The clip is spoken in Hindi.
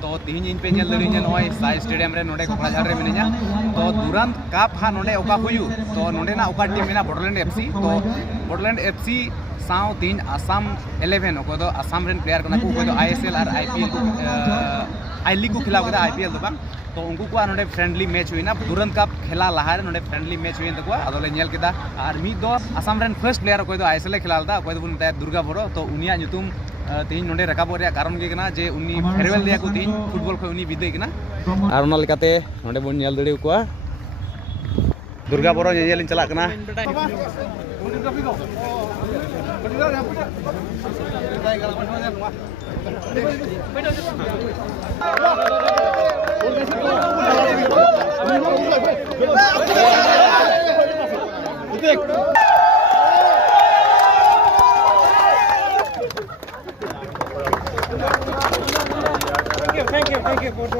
तो तीन इन पे नल दड़ी नॉय साई स्टेडियम रे नोडे कोकराझार रे मिनिया तो दुरान कप हा नोडे ओका हुयु तो नोडे ना ओका टीम मेना बॉडरलैंड एफसी तो बॉडरलैंड एफसी साव तीन आसाम 11 ओको दो आसाम रेन प्लेयर कना को दो आईएसएल और आईपीएल को आई लीग को खिलाव कदा आईपीएल दो बा तो उनको को नोडे फ्रेंडली मैच हुईना दुरान कप खेला लहार नोडे फ्रेंडली मैच हुईन तको अदोले नेल केदा और मी दो आसाम रेन फर्स्ट प्लेयर को दो आईएसएल खिलालदा को दो बुन दुर्गा बोरो तो उनिया नुतुम तीन नोडे रकाबो रे कारण के कना जे उनी फेरवेल दिया को तीन फुटबॉल को उनी विदे कना और उना लेकाते नोडे बुन नेल दड़ी को दुर्गा बोरो नेल चला कना Thank you for the